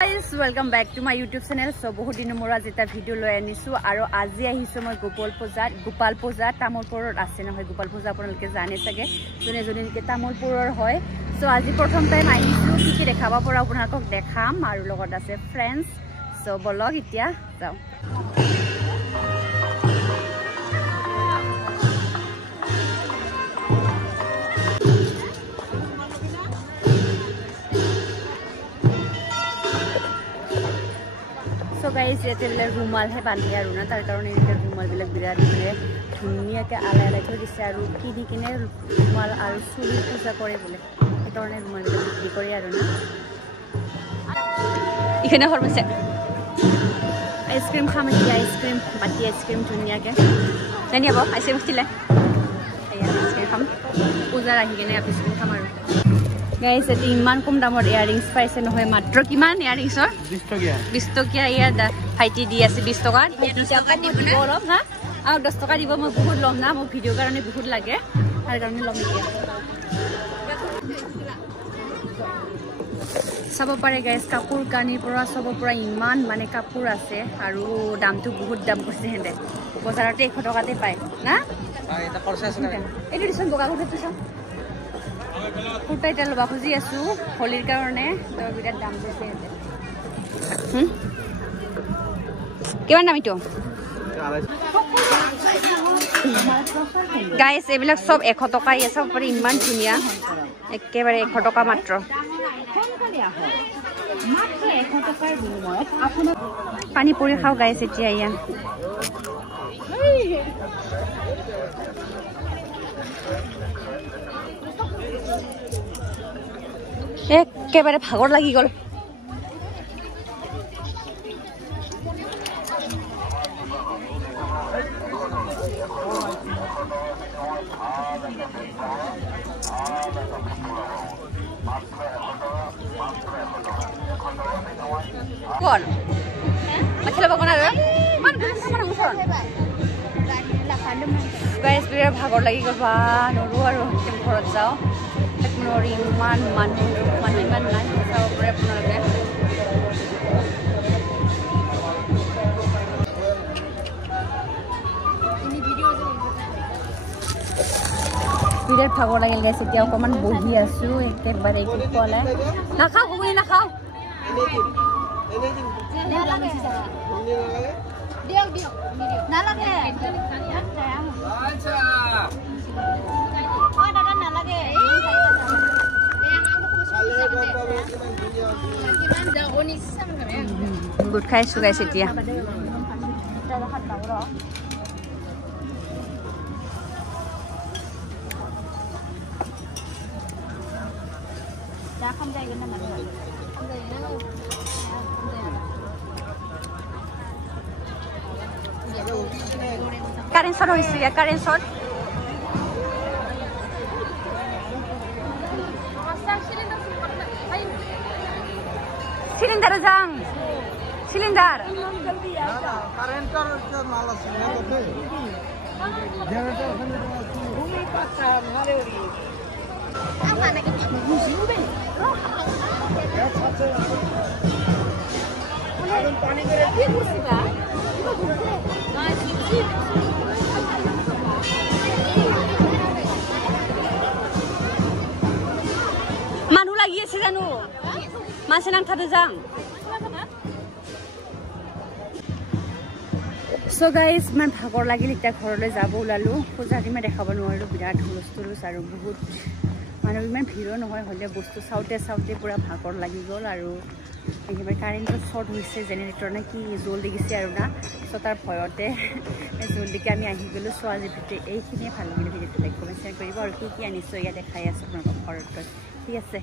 Guys, welcome back to my YouTube channel. So বহুত দিন মোৰ আজি এটা ভিডিও লৈ আনিছো আৰু আজি আহিছো মই গোপাল পূজা তামোলপুৰত আছে নহয় গোপাল পূজা আপোনালোকে জানে চাগে জনে জনে তামোলপুৰৰ হয় সো আজি প্ৰথম টাইম আহিছো কি দেখাব পৰা আপোনালোকক দেখাম আৰু লগত আছে ফ্ৰেন্ডছ সো বলক এতিয়া যাও So guys, ये तेरे रुमाल है बांधी यार ना तार कारण ये रुमाल बिलक बिरार बिले दुनिया के आला आला तो जिससे यार की दी किने रुमाल आरु सूली पूजा करे बोले ये कारण रुमाल बिलक बिक्री करे यार ना इखने हर में से आइसक्रीम खाने की आइसक्रीम बाटी आइसक्रीम दुनिया के नहीं अब आइसक्रीम स्टिल है यार आइसक्रीम हम पूजा रही किने आइसक्रीम खामार Guys, ati iman kum damor earrings paise nohoy matro kiman earrings or 20 tokia ya da haiti di ase 20 toka eta taka dibona borom ha a 10 toka dibo moi bahut lom na mo video karone bahut lage har karone lom dia sabo pare guys kapur kani pura sabo pura iman mane kapur ase aru dam tu bahut dam kose hende bozarote 100 toka te pai na eta process na edu dison boga gote tu Kuta ita loba khuji asu holir karone to birat dam dise kiman dam ito guys ebilak sob 100 toka ye sob pore iman dhuniya ekkebare 100 toka matro matro 100 tokar bimoyot apuna pani puri khao guys etia iya একেবারে ভাগৰ লাগি গল কোন মাছলা বকনা ৰে মান মান মুছন guys বিৰা ভাগৰ লাগি গল বা নৰু আৰু ঘৰত যাও Nori man iman নাই চাও পৰে আপোনালোকে ইনি ভিডিও বিৰাট ভাগৰ লাগিল গাইছ এতিয়া অকমান বহি আছো একেবাৰে কি কলে নাখাও গুগুনি নাখাও নালাগে দিও নালাগে আচ্ছা দাদা নালাগে Good guys, so guys, এতিয়া Karen shot হৈছে ya Karen shot Silinder jang Silinder Karentor malah silinder generator bumi pasang ngare uri apa nak ini musim be ya saja Karun pani kore dia kursi ba iba kursi na sisi manu lagi আছে জানো মাছে নাং থাদে যাং So guys, man ভাগৰ লাগিল এতিয়া ঘৰলৈ যাব ওলালো পূজাটি মই দেখাব নোৱাৰিলো বিৰাট হুলস্থুলুচ আৰু বহুত মানুহ ইমান ভিৰ নহয় হলে বস্তু চাউতে পুৰা ভাগৰ লাগি গল আৰু একেবাৰে কাৰেণ্টৰ শৰ্ট হৈছে জেনেৰেটৰ নে কি জলদি গিছে আৰু না সো তাৰ ভয়তে জলদিকে আমি আহি গলো সো আজি ভিডিও এইখিনিয়ে ভাল লাগিলে ভিডিওটো লাইক কমেন্ট শেয়াৰ কৰিব আৰু কি আনিছো ইয়া দেখাই আছো আপোনালোকক ঘৰত ঠিক আছে